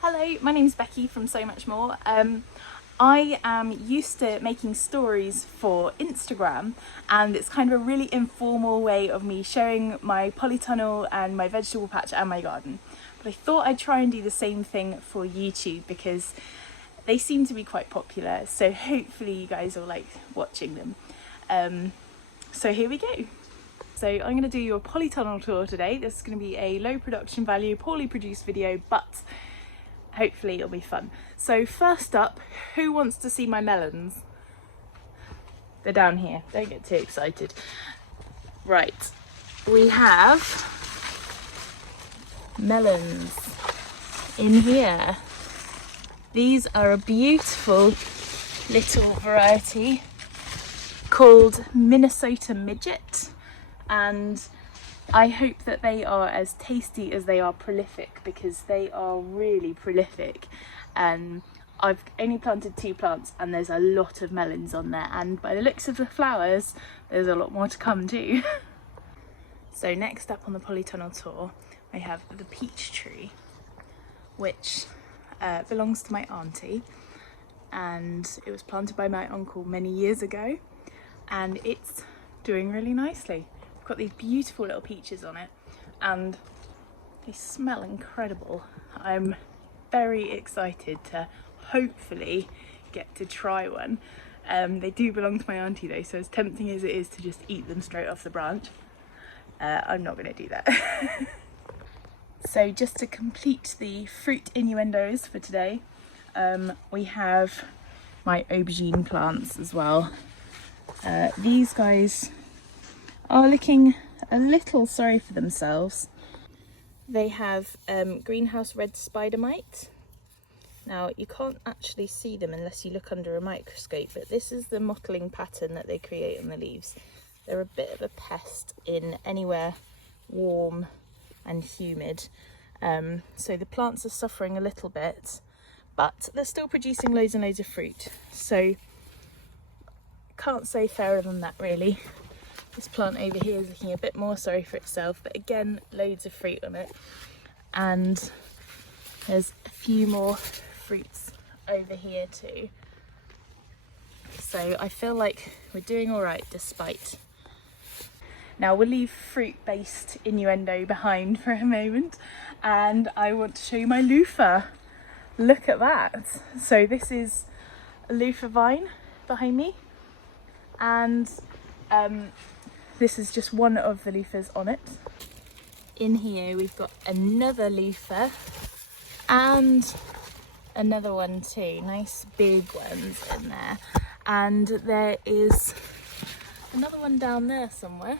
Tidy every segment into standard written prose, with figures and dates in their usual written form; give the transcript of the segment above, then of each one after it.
Hello, my name's Becky from So Much More. I am used to making stories for Instagram, and it's kind of a really informal way of me showing my polytunnel and my vegetable patch and my garden. But I thought I'd try and do the same thing for YouTube because they seem to be quite popular, so hopefully you guys will like watching them. So here we go. So I'm going to do your polytunnel tour today. This is going to be a low production value, poorly produced video, but hopefully it'll be fun. So first up, who wants to see my melons? They're down here, don't get too excited. Right, we have melons in here. These are a beautiful little variety called Minnesota Midget, and I hope that they are as tasty as they are prolific, because they are really prolific. I've only planted 2 plants and there's a lot of melons on there, and by the looks of the flowers there's a lot more to come too. So next up on the polytunnel tour I have the peach tree, which belongs to my auntie, and it was planted by my uncle many years ago, and it's doing really nicely. Got these beautiful little peaches on it and they smell incredible. I'm very excited to hopefully get to try one. They do belong to my auntie though, so as tempting as it is to just eat them straight off the branch, I'm not going to do that. So just to complete the fruit innuendos for today, we have my aubergine plants as well. These guys are looking a little sorry for themselves. They have greenhouse red spider mite. Now you can't actually see them unless you look under a microscope, but this is the mottling pattern that they create on the leaves. They're a bit of a pest in anywhere warm and humid, so the plants are suffering a little bit, but they're still producing loads and loads of fruit, so can't say fairer than that really. This plant over here is looking a bit more sorry for itself, but again, loads of fruit on it. And there's a few more fruits over here too. So I feel like we're doing all right despite. Now we'll leave fruit-based innuendo behind for a moment, and I want to show you my Luffa. Look at that. So this is a Luffa vine behind me, and this is just one of the loofahs on it. In here we've got another loofah and another one too, nice big ones in there. And there is another one down there somewhere,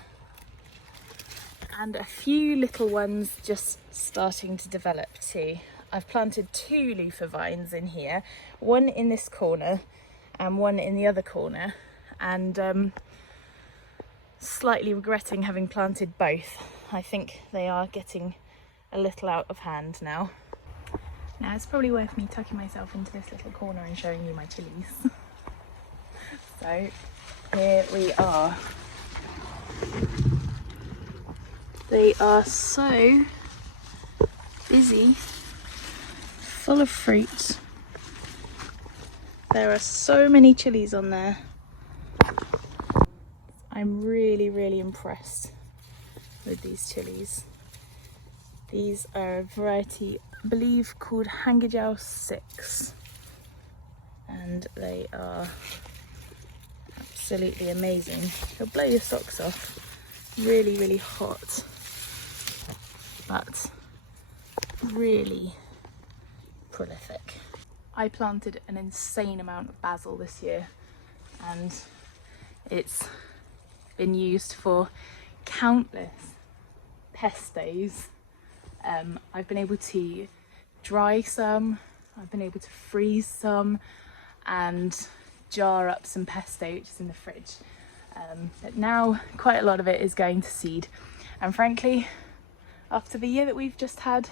and a few little ones just starting to develop too. I've planted 2 loofah vines in here, one in this corner and one in the other corner, and slightly regretting having planted both. I think they are getting a little out of hand now. Now it's probably worth me tucking myself into this little corner and showing you my chillies. So here we are. They are so busy, full of fruit. There are so many chillies on there. I'm really impressed with these chillies. These are a variety, I believe, called Hangajao 6, and they are absolutely amazing. They'll blow your socks off. Really hot, but really prolific. I planted an insane amount of basil this year, and it's been used for countless pestos. I've been able to dry some, I've been able to freeze some, and jar up some pesto which is in the fridge. But now quite a lot of it is going to seed, and frankly, after the year that we've just had,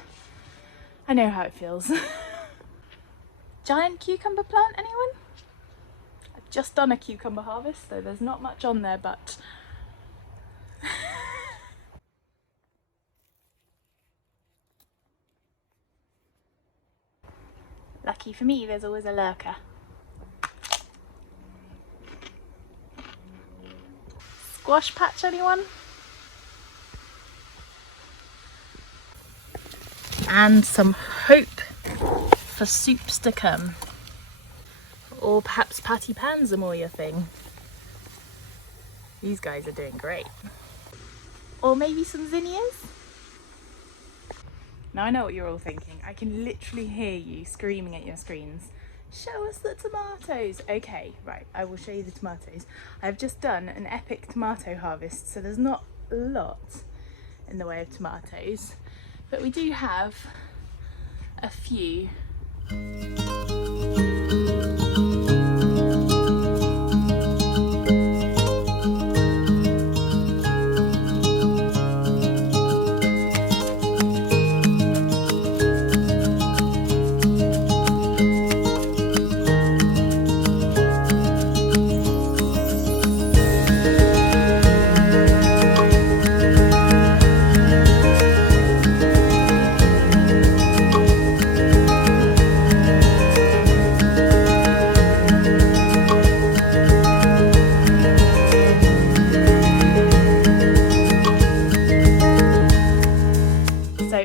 I know how it feels. Giant cucumber plant, anyone? I've just done a cucumber harvest, so there's not much on there, but Lucky for me, there's always a lurker. Squash patch, anyone? And some hope for soups to come. Or perhaps patty pans are more your thing. These guys are doing great. Or maybe some zinnias? Now I know what you're all thinking. I can literally hear you screaming at your screens. Show us the tomatoes. Okay, right, I will show you the tomatoes. I've just done an epic tomato harvest, so there's not a lot in the way of tomatoes, but we do have a few.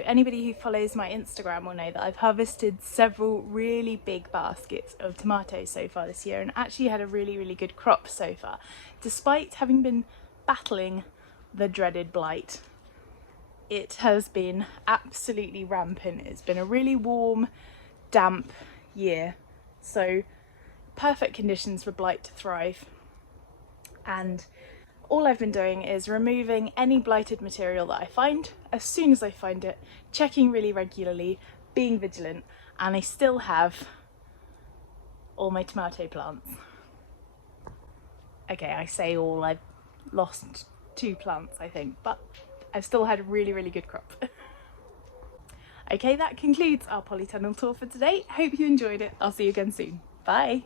Anybody who follows my Instagram will know that I've harvested several really big baskets of tomatoes so far this year, and actually had a really good crop so far, despite having been battling the dreaded blight. It has been absolutely rampant. It's been a really warm, damp year, so perfect conditions for blight to thrive. And all I've been doing is removing any blighted material that I find as soon as I find it, checking really regularly, being vigilant, and I still have all my tomato plants. Okay, I say all, I've lost 2 plants I think, but I've still had a really good crop. Okay, that concludes our polytunnel tour for today. Hope you enjoyed it. I'll see you again soon. Bye!